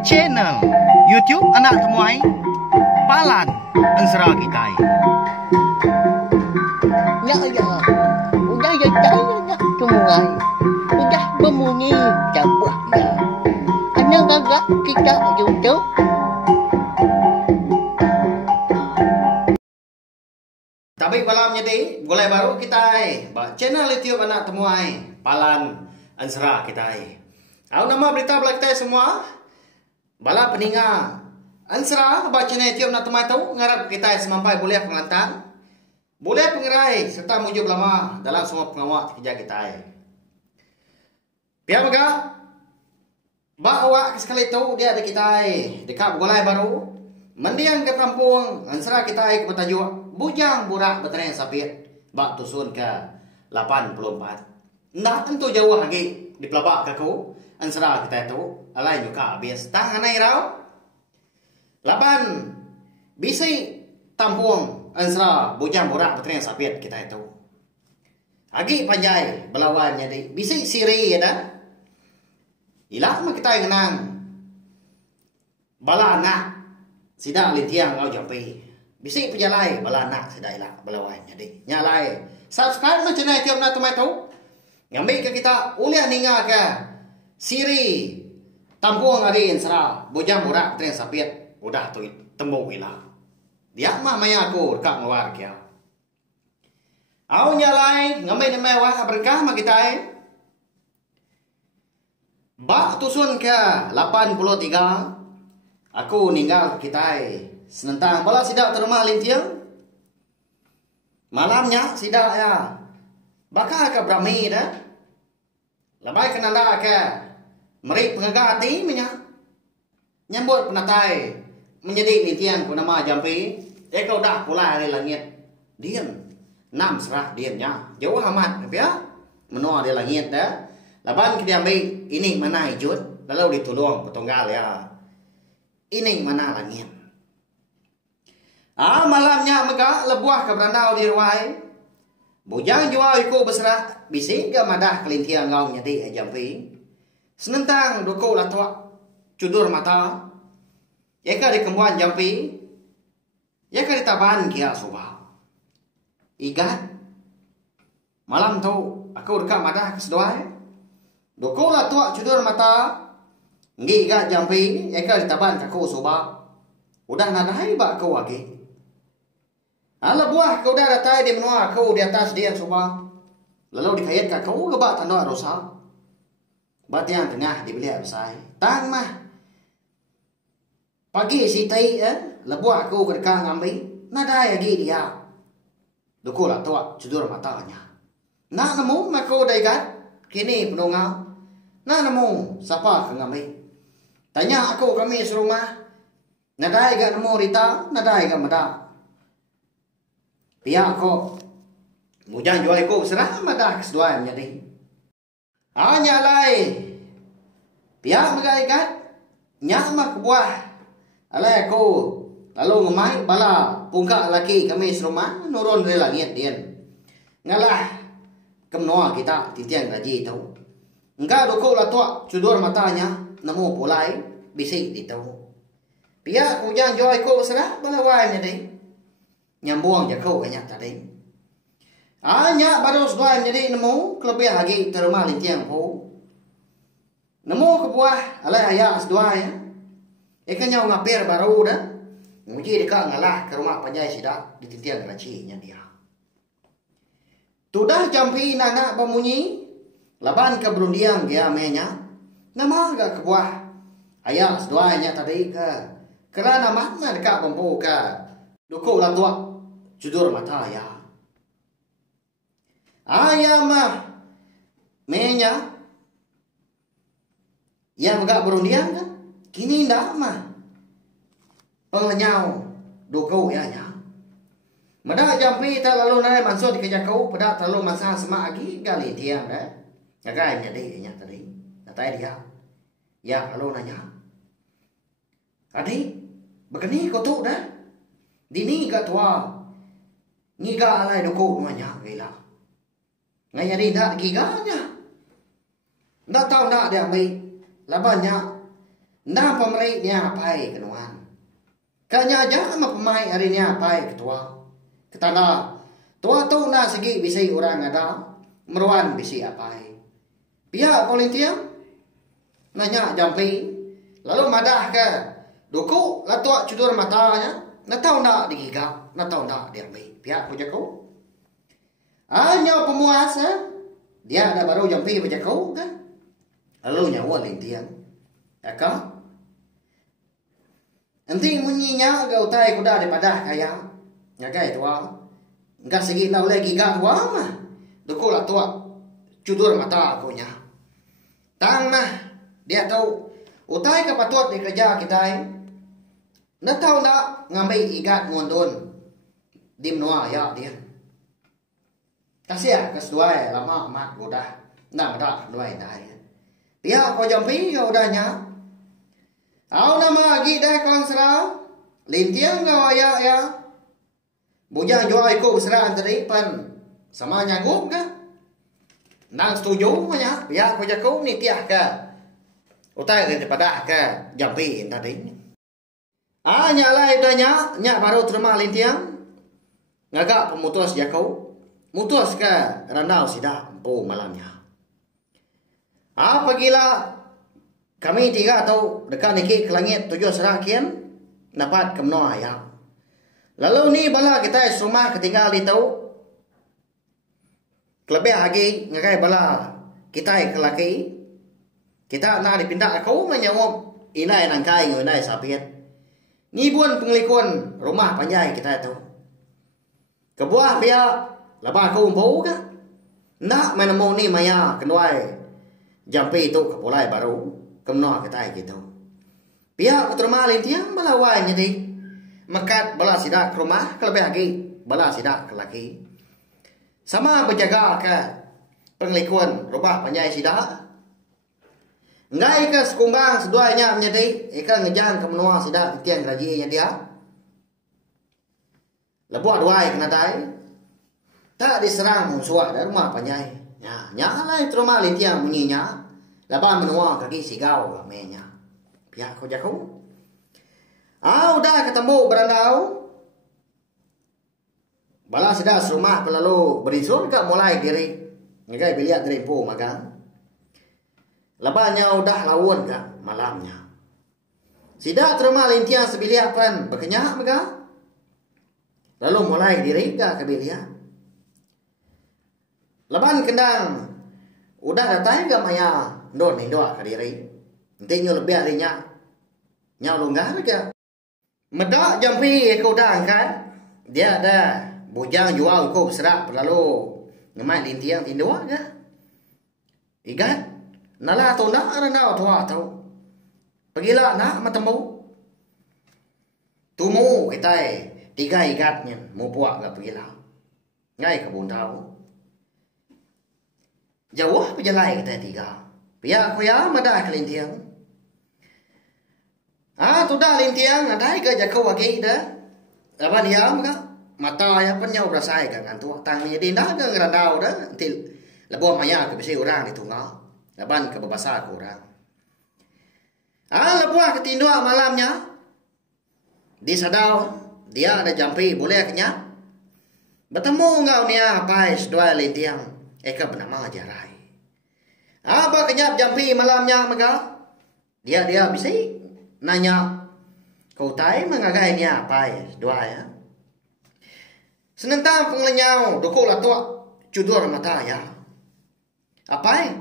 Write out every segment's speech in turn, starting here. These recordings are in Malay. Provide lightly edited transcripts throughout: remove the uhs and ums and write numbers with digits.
Channel YouTube anak temuai Palan Ansara kita. Ya ya, udah ya nak temuai, udah berbunyi cabutnya. Anak gagak kita YouTube. Tapi malam jadi mulai baru kita channel YouTube anak temuai Palan Ansara kita. Aku nama berita belak kita semua. Bala peninga Ansara baca channel YouTube nak temuai tahu ngarap kita semampai boleh pengelantang, boleh pengerai serta mujub lama dalam semua pengawal kerja kita. Biar mereka bawa sekali itu dia ada kita dekat Golai Baru mendiang ke kampung Ansara kita ke bertajuk Bujang Burak Bertanian Sapit bak tusun ke 84. Nah tentu jauh lagi di pelabak kaku Ansara kita itu alai juga habis tangan ai rau laban bisi tampung Ansara Bujang Burak Bertanian Sapit kita itu agi panjai belawannya di bisi siri ya dah ilah mah kita ngenang bala anak sidang lintiang ngau jampi bisi pejalai bala anak sidai lah belawannya di nyalai subscribe na channel tiap na tumai tahu ngambil ke kita uliah ninga ke siri tampung ari Ansara Bujang Burak Bertanian Sapit udah tu tembung ilah dia mah maya aku dekat ngawar kia au nyalai ngambil mewah berkah mah kita bak tusun ke 83 aku ninggal kita senentang bala sidak terima lintiang malamnya sidak ya bakal ke Brahmi dah labai kenanda ke meri pengagati minyak nyambut penatai menjadi lintiang ku nama jampi kau dah pula dari langit diam nam serah diamnya jauh amat ya menua di langit dah laban kita ambil ini mana hijut lalu ditolong petunggal ya ini mana langit malamnya mega lebuah ke berandau di ruai bujang jual iku berserah bising ke madah kelintiang ngau nyati jampi senentang doko latua cudur mata yaka di kembuan jampi yaka di taban kia soba igat malam tu aku dekat madah kesedoai doko la tua cudur mata ngi ga jampi eka ditaban kaku soba udah nadai ba kau lagi ala buah kau dah datai di menua kau di atas dia soba lalu dikait ka kau ke ba tanda rosa bat yang tengah dibeli absai tang mah pagi si tai lebuah kau ke dekat ngambil nadai lagi dia doko la tua cudur matanya nak nemu mako daigat kini penungau nah nemu siapa ke ngami tanya aku kami serumah nadai gak nemu Rita nadai gak mada pihak aku mujang jual aku serah mada keseduan jadi nyalai pihak megai gat nyak mak buah alai aku lalu ngemai bala pungka laki kami serumah nurun dari langit dia ngalah kemnoa kita titian gaji tahu enggak doko la tua cudur matanya nemu pulai bisik di tahu pia hujan joy ko serah balawanya deh nyambung jakau banyak tadi nya baru sudah jadi nemu kelebih lagi terima lintiang po nemu ke buah alai ayah sedua ya ikannya ngapir baru dah muji dekat ngalah ke rumah panjai sidak di titian racinya dia tudah jampi nana pemunyi laban ke berundiang dia menya nama gak ke buah ayah seduanya tadi ke kerana mana dekat bambu ke duku latua cudur mata ya ayah mah menya yang gak berundiang kan kini ndak mah pengenyau duku ya nya mada jampi tak lalu nai mansur dikejar kau pada terlalu masa semak lagi gali tiang dah ngagai jadi nya tadi katai dia ya lalu nanya adik begini kau tu dah dini kat tua ngiga alai doko nanya gila ngai jadi dak giganya ndak tahu ndak dia ambil Labanya na pamrei nya pai kenuan. Kanya aja ama pemai hari nya pai ketua. Ketana tua tu na segi bisi orang ada meruan bisi apai. Pihak volunteer nanya jampi lalu madah ke duku la tua cudur matanya na tahu nak digigap na tahu nak diambil. Pihak pujaku hanya pemuasa dia ada baru jampi pujaku kan. Lalu nyawa volunteer aka nanti munyinya gau tai kuda daripada kaya ngagai tua enggak segi lau lagi gak tua mah duku la tua cudur mata aku nya tang mah dia tahu utai ke patut di kerja kita na tahu nak ngambil igat ngondon di menua ya dia kasih kesedua lama amat udah ndak ada dua dai dia ko jampi ya udahnya au nama lagi dah konsra lintiang gak ya bujang jual ikut serang tadi pan sama nyagup ke nang setuju nya ya ko jaku ni tiah ke utai ke pada ke jampi tadi nyalai danya nya baru terima lintiang ngagak pemutus jaku mutus ke randau sidak po malamnya apa gila kami tiga atau dekat niki ke langit tujuh serakian dapat ke menua ayam. Lalu ni bala kita rumah ketinggal di tahu kelebih lagi ngakai bala kita ke laki kita nak dipindah aku menyawab inai nangkai ngai sapiet. Ni pun penglikun rumah panjai kita tu. Kebuah dia labah aku umpau ka. Nak menemu ni maya kenuai jampi itu kepulai baru kemnoa kita gitu. Pihak terima lintiang balawai jadi mekat bala sidak ke rumah kelebih lagi bala sidak ke laki. Sama berjaga ke penglikuan rumah panjai sidak. Ngai ke sekumbang seduanya menjadi eka ngejan ke menua sidak tiang rajinya dia. Lebuat duai kena dai. Tak diserang musuh dari rumah panjai. Nyalai terima lintiang bunyinya. Laban menua kaki sigau lamenya. Pihak ko jaku. Udah ketemu berandau. Bala sidak rumah pelalu berisun ke mulai diri. Ngagai biliat dari po magang. Labannya udah lawan ke malamnya. Sidak terima lintiang sebiliak pan berkenyak magang. Lalu mulai diri ke biliat. Laban kendang udah datang ke maya ndon doa ke diri. Nanti nyo lebih harinya nyaw longgar ke. Medak jampi ko dah kan. Dia ada bujang jual ko berserak lalu ngemai lintiang tindua ke. Igat nala tu nak randau tua tu. Pergilah nak matemu. Tumu kita tiga igatnya mau puak ke pergilah. Ngai kebun tahu. Jauh berjalan kita tiga. Pihak kuya madah ke lintiang. Tu dah lintiang ada ke jakau lagi dah. Apa dia muka mata ya penyau berasai ke kan tu. Tang ni dindah ke ngerandau dah. Nanti lebuh maya ke besi orang di tunggal. Laban ke berbasa ke orang. Lebuh ke tindua malamnya. Di sadau dia ada jampi boleh kenyap. Bertemu ngau ni apa dua lintiang. Eka bernama Jarai. Apa kenyap jampi malamnya maka? Dia bisa nanya. Kau tahu mengagai ni apa ya? Dua ya. Senentang penglenyau dukul atua cudur mata ya. Apa ya?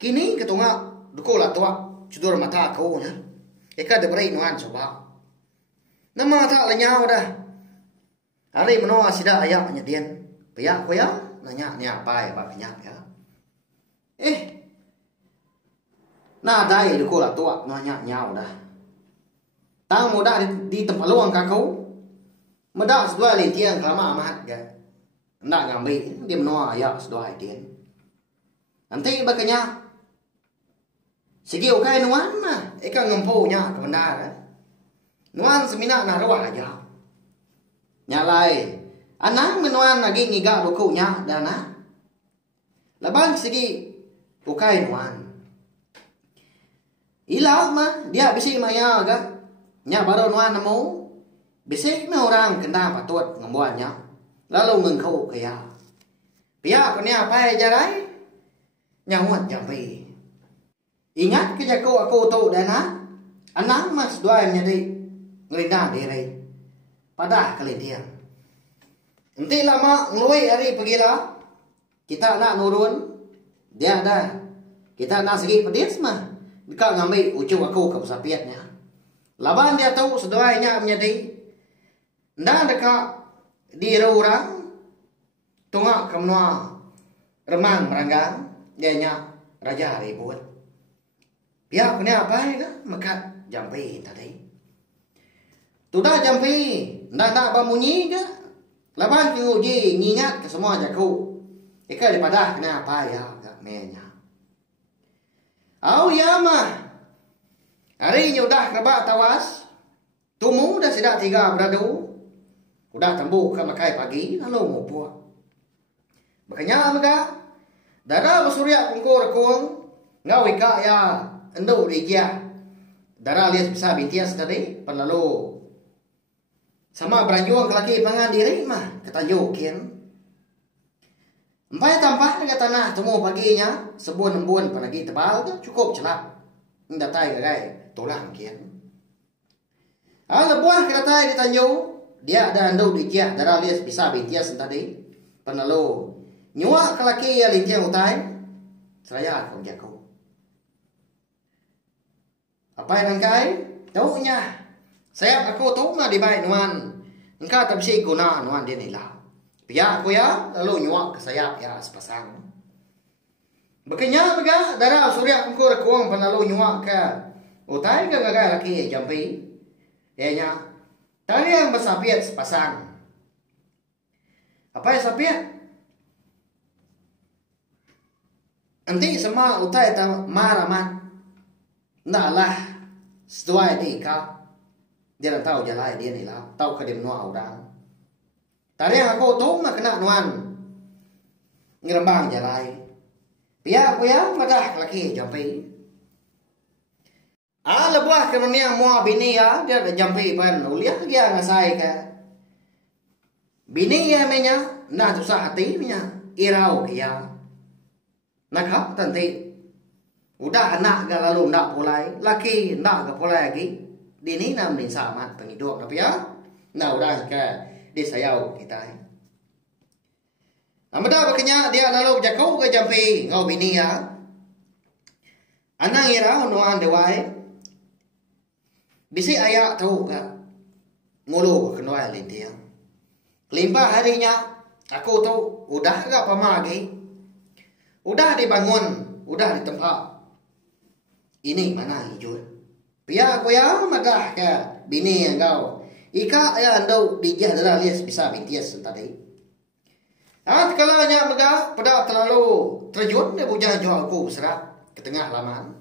Kini ketunga dukul atua cudur mata kau ya. Eka diberi nuan coba. Nama tak lenyau dah. Hari menua sida ayam penyedian. Pihak kau ya? Nanya ni apa ya pak kenyak ya. Nah dai dukul atua nanya nyau dah. Tang muda di tempat luang kakau. Medak sedua lintiang kelama amat ke. Nak ngambil dia menua ya sedua idin. Nanti bakanya segi ukai nuan mah eka ngempunya ke benar. Nuan semina narwa aja. Nyalai anang menuan lagi ngiga rukunya dana. Laban segi ukai nuan. Ilah mah dia bisi maya ga. Nya baru nuan nemu. Bisi me orang kena patut ngembuannya. Lalu ngengkau kaya. Pihak punya apa jarai? Nyawat jampi. Ingat ke jako aku tu dana. Anak mas dua nyadi ngelinda diri. Padah kelindian. Nanti lama ngeluai hari pergilah. Kita nak nurun. Dia ada. Kita nak segi pedis mah. Dekat ngambil ujung aku ke pesapiatnya. Laban dia tahu seduanya menjadi. Ndak dekat di orang. Tungak ke menua. Remang meranggang. Dia nyak raja ribut. Pihak punya apa ya? Mekat jampi tadi. Tudah jampi. Ndak berbunyi ke? Laban penguji ngingat ke semua jaku. Ika daripada kena apa ya? Menya. Au ya mah. Hari ini udah kebak tawas. Tumu dah sidak 3 beradu. Udah tembuk ke makai pagi. Lalu mau buat. Makanya maka. Dara bersurya kungkur kung. Ngau ika ya. Endo digia. Dara lihat bisa bintias tadi. Lalu. Sama beranjuang ke laki pangan diri mah. Kata yokin. Empai tampah dekat tanah temu paginya. Sebun-embun panagi tebal ke cukup celap. Datai gagai tulang kian. Lebuah keratai di Tanjung. Dia ada anduk di kia. Darah lias bisa bintias tadi. Penalu. Nyuak ke laki ya lintiang utai. Seraya kau jago. Apa yang rangkai? Taunya. Sayap aku tahu mah di baik nuan. Engkau tak bisa guna nuan dia nilah. Pihak aku ya, lalu nyuak ke sayap ya sepasang. Bekenya bega darah surya kungkur kuang penalu nyuak ke. Utai ke gagai laki jampi. Dia nya. Tali yang bersapiat sepasang. Apa yang sapiat? Nanti semua utai tak maraman. Ndak lah. Setuai di kau. Dia tak tahu jalan dia ni lah. Tahu ke dia menua orang. Tadi yang aku tahu mah kena nuan. Ngerembang jalan. Pihak aku ya madah laki jampi. Lebuah ke dunia mua bini ya. Dia ada jampi pan. Uliah dia ngasai ke. Bini ya menya. Nah susah hati menya. Irau ya. Nakap tanti. Udah anak gak lalu nak pulai. Laki nak gak pulai lagi. Dini nam ni sama penghidup tapi ya. Nah udah ke di sayau kita. Amada bakanya dia lalu jakau ke jampi ngau bini ya. Anang ira nuan dewai. Bisi ayak tahu ke. Ngulu ke nuai lintiang. Limpah harinya aku tahu udah gak pamagi. Udah dibangun, udah di tempat. Ini mana hijau. Pihak aku ya madah ke bini yang kau. Ika ya andau dijah adalah lias bisa bintias tadi. Kalau hanya megah pada terlalu terjun dia bujang jual aku serat ke tengah laman.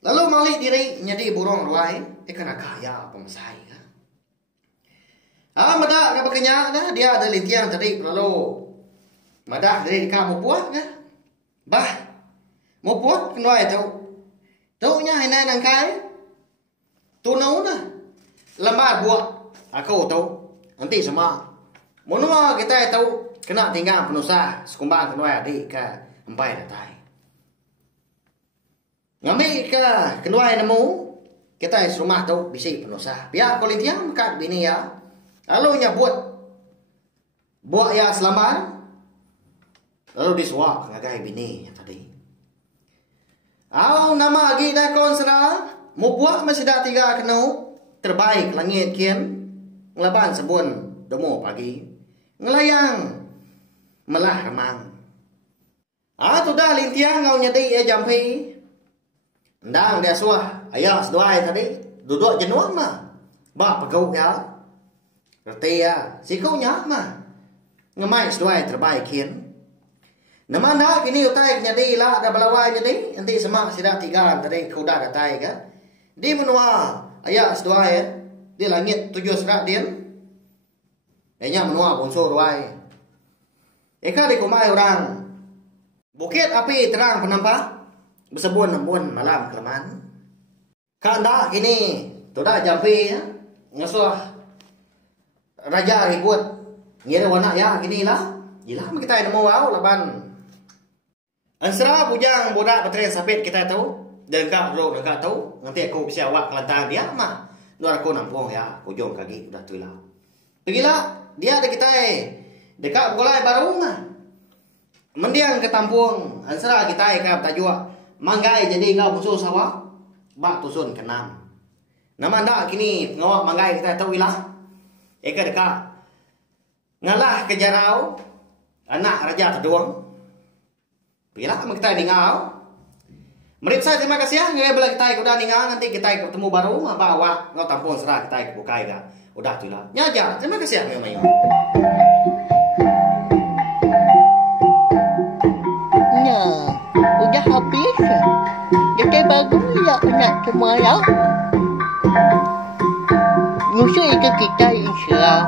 Lalu malik diri jadi burung ruai. Kena kaya pemasai. Madah ke bekenya dia ada lintiang tadi lalu. Madah dari kamu buat ke? Bah. Mau buat kenuai tahu. Tahu nya hinai nang kai. Tu nau na. Lambat buat. Aku tahu. Nanti semua. Monua kita tahu kena tinggal penusah sekumbang kenuai adik ke empai datai. Ngambil ke kenuai nemu kita rumah tahu bisi penusah. Biar kulintiang kat bini ya. Lalu nya buat ya selamat. Lalu disuap ngagai bini tadi. Nama lagi dah konsera. Mau buat masih dah 3 kenu. Terbaik langit kian. Ngelaban sebun demo pagi. Ngelayang melah remang. Tu dah lintiang ngau nyadi ya jampi. Ndang dia suah. Ayah seduai tadi. Duduk jenuh mah. Ba pegau ya. Reti ya. Sikunya mah. Ngemai seduai terbaik kian. Nama nak kini utai nyadi lah ada belawai jadi nanti semak sidak 3 tadi kau dah datai ke di menua ayah sedua ya di langit 7 serak dia nya menua bonsor ruai eka di kumai orang bukit api terang penampak bersebun-bun malam kelamaan. Kanda kini tu dah jampi ya. Ngasuh raja ikut ngira wana ya kini lah. Gila kita nemu wow laban. Ansra bujang bodak petren sapit kita tahu. Dekat bro dekat tahu. Nanti aku bisa awak kelantar dia mah. Luar aku nampung ya. Ujung kaki udah tu lah. Pergilah dia ada kita dekat golai baru mah. Mendiang ke tampung. Ansra kita ke tajua. Manggai jadi kau musuh sawah. Bak tusun ke 6. Nama anda kini ngawak manggai kita tahu ilah. Eka dekat. Ngalah ke jarau. Anak raja terduang. Pergilah kita ningau. Merip saya terima kasih ya. Ngira bila kita udah ningau. Nanti kita ketemu baru. Bawa ngau tampung serah kita bukai dah. Udah tu lah. Nyaja. Terima kasih ya. Nah, udah habis. Jadi bagus lah nak semua lah. Nyusul ke kita insya.